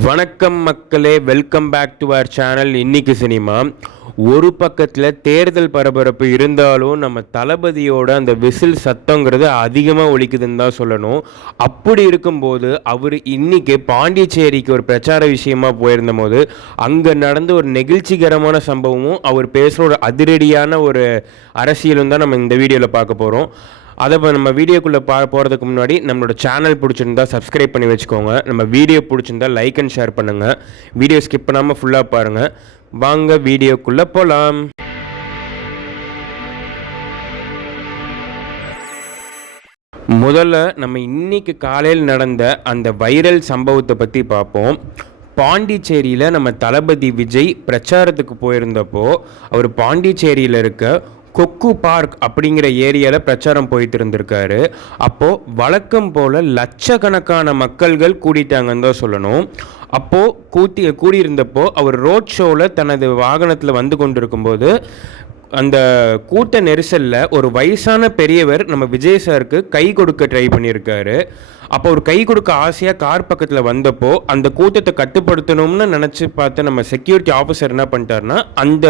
வணக்கம் மக்களே, welcome back to our channel. இன்னைக்கு சினிமா. ஒரு பக்கத்தில் தேர்தல் பரபரப்பு இருந்தாலும் நம்ம தளபதியோட அந்த விசில் சத்தங்கிறது அதிகமாக ஒலிக்குதுன்னு தான் சொல்லணும். அப்படி இருக்கும்போது அவர் இன்னைக்கு பாண்டிச்சேரிக்கு ஒரு பிரச்சார விஷயமா போயிருந்த போது அங்கே நடந்த ஒரு நெகிழ்ச்சிகரமான சம்பவமும் அவர் பேசுகிற ஒரு அதிரடியான ஒரு அரசியலும் தான் நம்ம இந்த வீடியோவில் பார்க்க போகிறோம். அதை நம்ம வீடியோக்குள்ளே போகிறதுக்கு முன்னாடி நம்மளோட சேனல் பிடிச்சிருந்தா சப்ஸ்கிரைப் பண்ணி வச்சுக்கோங்க. நம்ம வீடியோ பிடிச்சிருந்தா லைக் அண்ட் ஷேர் பண்ணுங்கள். வீடியோ ஸ்கிப் பண்ணாமல் ஃபுல்லாக பாருங்கள். வாங்க வீடியோக்குள்ளே போகலாம். முதல்ல நம்ம இன்னைக்கு காலையில் நடந்த அந்த வைரல் சம்பவத்தை பற்றி பார்ப்போம். பாண்டிச்சேரியில் நம்ம தளபதி விஜய் பிரச்சாரத்துக்கு போயிருந்தப்போ அவர் பாண்டிச்சேரியில் இருக்க கொக்கு பார்க் அப்படிங்கிற ஏரியாவில் பிரச்சாரம் போயிட்டு இருந்திருக்காரு. அப்போது வழக்கம் போல் லட்சக்கணக்கான மக்கள்கள் கூடிட்டாங்கன்னு தான் சொல்லணும். அப்போது கூடியிருந்தப்போ அவர் ரோட் ஷோவில் தனது வாகனத்தில் வந்து கொண்டு இருக்கும்போது அந்த கூட்ட நெரிசலில் ஒரு வயசான பெரியவர் நம்ம விஜய் சாருக்கு கை கொடுக்க ட்ரை பண்ணியிருக்காரு. அப்போ ஒரு கை கொடுக்க ஆசையாக கார் பக்கத்தில் வந்தப்போ அந்த கூட்டத்தை கட்டுப்படுத்தணும்னு நினச்சி பார்த்து நம்ம செக்யூரிட்டி ஆஃபீஸர் என்ன பண்ணிட்டாருன்னா அந்த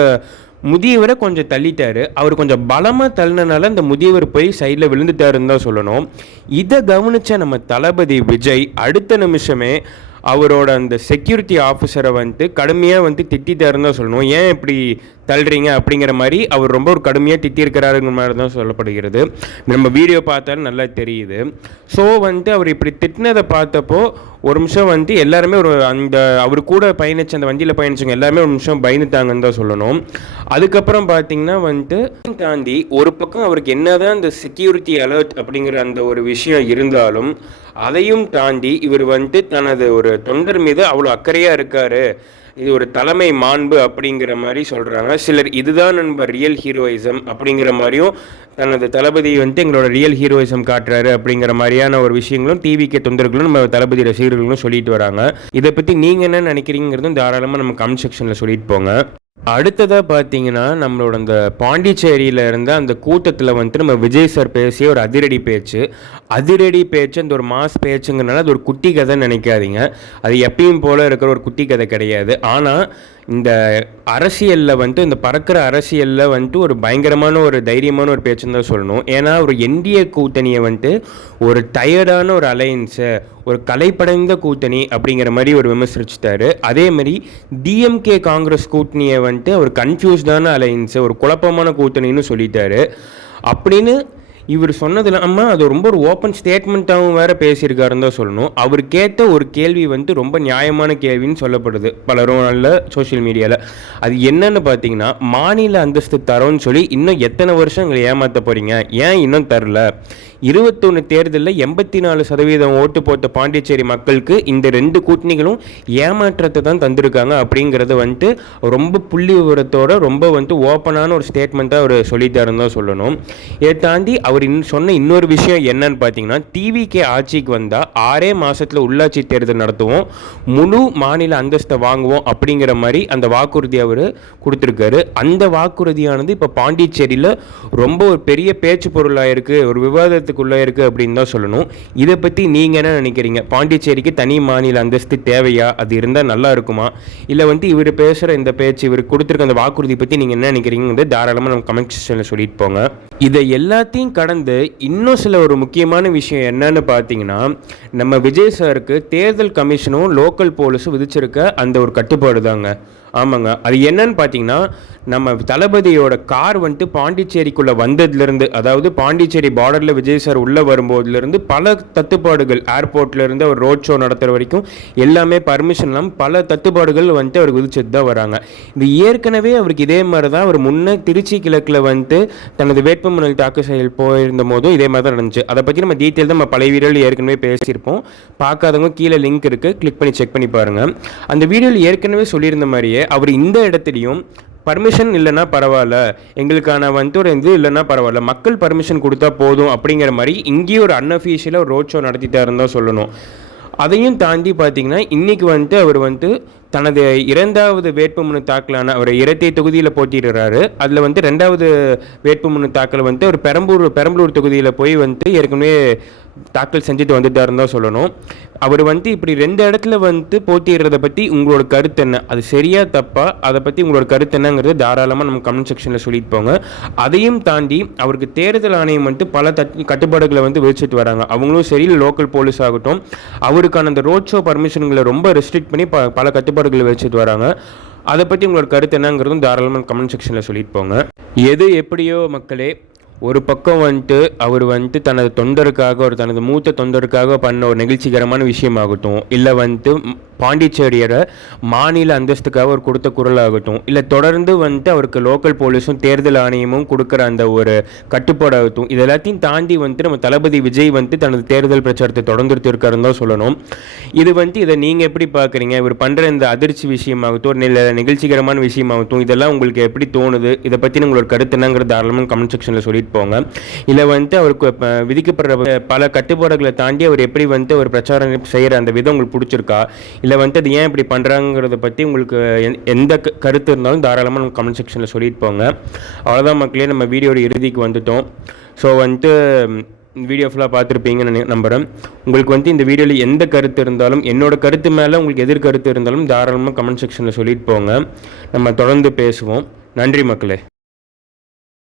முதியவரை கொஞ்சம் தள்ளிட்டாரு. அவர் கொஞ்சம் பலமாக தள்ளினால அந்த முதியவர் போய் சைடில் விழுந்துட்டாருன்னு தான் சொல்லணும். இதை கவனித்த நம்ம தளபதி விஜய் அடுத்த நிமிஷமே அவரோட அந்த செக்யூரிட்டி ஆஃபீஸரை கடுமையாக திட்டிட்டாருன்னு தான் சொல்லணும். ஏன் இப்படி தள்ளுறீங்க அப்படிங்கிற மாதிரி அவர் ரொம்ப ஒரு கடுமையாக திட்டியிருக்கிறாருங்கிற மாதிரி தான் சொல்லப்படுகிறது. நம்ம வீடியோ பார்த்தாலும் நல்லா தெரியுது. ஸோ அவர் இப்படி திட்டினதை பார்த்தப்போ ஒரு நிமிஷம் எல்லாருமே அந்த அவர் கூட பயணிச்சு அந்த வண்டியில் பயணிச்சவங்க எல்லாருமே ஒரு நிமிஷம் பயந்துட்டாங்கன்னு தான் சொல்லணும். அதுக்கப்புறம் பார்த்தீங்கன்னா தாண்டி ஒரு பக்கம் அவருக்கு என்னதான் இந்த செக்யூரிட்டி அலர்ட் அப்படிங்கிற அந்த ஒரு விஷயம் இருந்தாலும் அதையும் தாண்டி இவர் தனது ஒரு தொண்டர் மீது அவ்வளோ அக்கறையாக இருக்காரு. இது ஒரு தலைமை மாண்பு அப்படிங்கிற மாதிரி சொல்கிறாங்க சிலர். இதுதான் நம்ம ரியல் ஹீரோயிசம் அப்படிங்கிற மாதிரியும் தனது தளபதி எங்களோட ரியல் ஹீரோயிசம் காட்டுறாரு அப்படிங்கிற மாதிரியான ஒரு விஷயங்களும் டிவிக்கு தொண்டர்களும் நம்ம தளபதி ரசிகர்களும் சொல்லிட்டு வராங்க. இதை பற்றி நீங்கள் என்ன நினைக்கிறீங்கிறதும் தாராளமாக நம்ம கமெண்ட் செக்ஷனில் சொல்லிட்டு போங்க. அடுத்ததாக பார்த்தீங்கன்னா நம்மளோட அந்த பாண்டிச்சேரியில் இருந்த அந்த கூட்டத்தில் நம்ம விஜய் சார் பேசிய ஒரு அதிரடி பேச்சு அந்த ஒரு மாஸ் பேச்சுங்கிறனால அது ஒரு குட்டி கதைன்னு நினைக்காதீங்க. அது எப்பயும் போல் இருக்கிற ஒரு குட்டி கதை கிடையாது. ஆனால் இந்த அரசியலில் இந்த பறக்கிற அரசியலில் ஒரு பயங்கரமான ஒரு தைரியமான ஒரு பேச்சுன்னு தான் சொல்லணும். ஏன்னா ஒரு என்டிஏ கூட்டணியை ஒரு டயர்டான ஒரு அலையன்ஸு, ஒரு கலைப்படைந்த கூட்டணி அப்படிங்கிற மாதிரி ஒரு விமர்சிச்சிட்டாரு. அதே மாதிரி டிஎம்கே காங்கிரஸ் கூட்டணியை ஒரு கன்ஃபியூஸ்டான அலையன்ஸு, ஒரு குழப்பமான கூட்டணின்னு சொல்லிட்டாரு. அப்படின்னு இவர் சொன்னதில் அது ரொம்ப ஒரு ஓப்பன் ஸ்டேட்மெண்ட்டாகவும் வேறு பேசியிருக்காருன்னு தான் சொல்லணும். அவர் கேட்ட ஒரு கேள்வி ரொம்ப நியாயமான கேள்வின்னு சொல்லப்படுது பலரும் நல்ல சோஷியல் மீடியாவில். அது என்னன்னு பார்த்தீங்கன்னா, மாநில அந்தஸ்து தரோன்னு சொல்லி இன்னும் எத்தனை வருஷம் எங்களை ஏமாற்ற போகிறீங்க, ஏன் இன்னும் தரல? 21 தேர்தலில் 84% ஓட்டு போட்ட பாண்டிச்சேரி மக்களுக்கு இந்த 2 கூட்டணிகளும் ஏமாற்றத்தை தான் தந்திருக்காங்க அப்படிங்கிறத ரொம்ப புள்ளி விவரத்தோட ரொம்ப ஓப்பனான ஒரு ஸ்டேட்மெண்ட்டாக அவர் சொல்லிட்டாருன்னு தான் சொல்லணும். இதை தாண்டி அவர் சொன்ன இன்னொரு விஷயம் என்னன்னு பார்த்தீங்கன்னா, டிவிகே ஆட்சிக்கு வந்தால் 6 மாதத்தில் உள்ளாட்சி தேர்தல் நடத்துவோம், முழு மாநில அந்தஸ்தை வாங்குவோம் அப்படிங்கிற மாதிரி அந்த வாக்குறுதி அவர் கொடுத்துருக்காரு. அந்த வாக்குறுதியானது இப்போ பாண்டிச்சேரியில் ரொம்ப ஒரு பெரிய பேச்சு பொருளாக இருக்குது, ஒரு விவாதத்துக்குள்ளே இருக்குது அப்படின்னு தான் சொல்லணும். இதை பற்றி நீங்கள் என்ன நினைக்கிறீங்க? பாண்டிச்சேரிக்கு தனி மாநில அந்தஸ்து தேவையா? அது இருந்தால் நல்லா இருக்குமா? இல்லை இவர் பேசுகிற இந்த பேச்சு, இவர் கொடுத்துருக்க அந்த வாக்குறுதி பற்றி நீங்கள் என்ன நினைக்கிறீங்க? தாராளமாக நம்ம கமெண்ட் செக்ஷனில் சொல்லிட்டு போங்க. இதை எல்லாத்தையும் கடந்து இன்னும் சில ஒரு முக்கியமான விஷயம் என்னன்னு பார்த்தீங்கன்னா, நம்ம விஜய் சாருக்கு தேர்தல் கமிஷனும் லோக்கல் போலீஸும் விதிச்சிருக்க அந்த ஒரு கட்டுப்பாடு தாங்க. ஆமாங்க, அது என்னன்னு பார்த்தீங்கன்னா, நம்ம தளபதியோட கார் பாண்டிச்சேரிக்குள்ளே வந்ததுலேருந்து, அதாவது பாண்டிச்சேரி பார்டரில் விஜய் சார் உள்ளே வரும்போதுலேருந்து பல தட்டுப்பாடுகள், ஏர்போர்ட்லேருந்து அவர் ரோட் ஷோ நடத்துகிற வரைக்கும் எல்லாமே பர்மிஷன் இல்லாமல் பல தட்டுப்பாடுகள் அவர் விதிச்சது தான் வராங்க. இது ஏற்கனவே அவருக்கு இதே மாதிரி தான் அவர் முன்னே திருச்சி கிழக்கில் தனது வேட்புமனு தாக்கல் செயல் போயிருந்த போதும் இதே மாதிரி தான் நடந்துச்சு. அதை பற்றி நம்ம டீட்டெயில் தான் நம்ம பழைய வீடியோவில் ஏற்கனவே பேசியிருப்போம். பார்க்காதவங்க கீழே லிங்க் இருக்குது, கிளிக் பண்ணி செக் பண்ணி பாருங்கள். அந்த வீடியோவில் ஏற்கனவே சொல்லியிருந்த மாதிரியே அவர் இந்த இடத்துலையும் பர்மிஷன் இல்லைன்னா பரவாயில்ல, எங்களுக்கான ஒரு இது இல்லைன்னா பரவாயில்ல, மக்கள் பர்மிஷன் கொடுத்தா போதும் அப்படிங்கிற மாதிரி இங்கேயும் ஒரு அன்அஃபீஷியலாக ஒரு ரோட் ஷோ நடத்திட்டாருன்னு தான் சொல்லணும். அதையும் தாண்டி பார்த்தீங்கன்னா இன்றைக்கி அவர் தனது 2வது வேட்புமனு தாக்கலான அவர் இரட்டை தொகுதியில் போட்டிடுறாரு. அதில் 2வது வேட்புமனு தாக்கல் அவர் பெரம்பலூர் தொகுதியில் போய் ஏற்கனவே தாக்கல் செஞ்சுட்டு வந்துட்டு இருந்தால் சொல்லணும். அவர் இப்படி 2 இடத்துல போட்டியிடுறதை பற்றி உங்களோட கருத்து என்ன, அது சரியா தப்பா, அதை பற்றி உங்களோட கருத்து என்னங்கிறது தாராளமாக நம்ம கமெண்ட் செக்ஷனில் சொல்லிட்டு போங்க. அதையும் தாண்டி அவருக்கு தேர்தல் ஆணையம் பல கட்டுப்பாடுகளை விதிச்சிட்டு வராங்க. அவங்களும் சரி, லோக்கல் போலீஸ் ஆகட்டும், அவருக்கான அந்த ரோட் ஷோ பர்மிஷன்களை ரொம்ப ரெஸ்ட்ரிக்ட் பண்ணி பல கட்டுப்பாடுகளை வச்சுட்டு வராங்க. அதை பற்றி உங்களோட கருத்து என்னங்கிறதும் தாராளமாக கமெண்ட் செக்ஷனில் சொல்லிட்டு போங்க. எது எப்படியோ மக்களே, ஒரு பக்கம் அவர் தனது தொண்டருக்காக, ஒரு தனது மூத்த தொண்டருக்காக பண்ண ஒரு நெகிழ்ச்சிகரமான விஷயமாகட்டும், இல்லை பாண்டிச்சேரியோட மாநில அந்தஸ்துக்காக அவர் கொடுத்த குரலாகட்டும், இல்லை தொடர்ந்து அவருக்கு லோக்கல் போலீஸும் தேர்தல் ஆணையமும் கொடுக்குற அந்த ஒரு கட்டுப்பாடாகட்டும், இது எல்லாத்தையும் தாண்டி நம்ம தளபதி விஜய் தனது தேர்தல் பிரச்சாரத்தை தொடர்ந்துட்டு இருக்காருன்னு தான் சொல்லணும். இது இதை நீங்கள் எப்படி பார்க்குறீங்க? இவர் பண்ணுற இந்த அதிர்ச்சி விஷயமாகட்டும், இல்லை நெகிழ்ச்சிகரமான விஷயமாகட்டும், இதெல்லாம் உங்களுக்கு எப்படி தோணுது? இதை பற்றி உங்களோட கருத்து என்னங்கிறது தாராளமாக கமெண்ட் செக்ஷனில் சொல்லிட்டு போங்க. இல்லை அவருக்கு விதிக்கப்படுற பல கட்டுப்பாடுகளை தாண்டி அவர் எப்படி ஒரு பிரச்சாரம் செய்கிற அந்த விதம் உங்களுக்கு பிடிச்சிருக்கா, இல்லை அது ஏன் இப்படி பண்ணுறாங்கிறத பற்றி உங்களுக்கு எந்த கருத்து இருந்தாலும் தாராளமாக நம்ம கமெண்ட் செக்ஷனில் சொல்லிட்டு போங்க. அவ்வளோதான் மக்களே, நம்ம வீடியோட இறுதிக்கு வந்துட்டோம். ஸோ வீடியோ ஃபுல்லாக பார்த்துருப்பீங்கன்னு நம்புகிறேன். உங்களுக்கு இந்த வீடியோவில் எந்த கருத்து இருந்தாலும், என்னோட கருத்து மேலே உங்களுக்கு எதிர்கருத்து இருந்தாலும் தாராளமாக கமெண்ட் செக்ஷனில் சொல்லிட்டு போங்க. நம்ம தொடர்ந்து பேசுவோம். நன்றி மக்களே.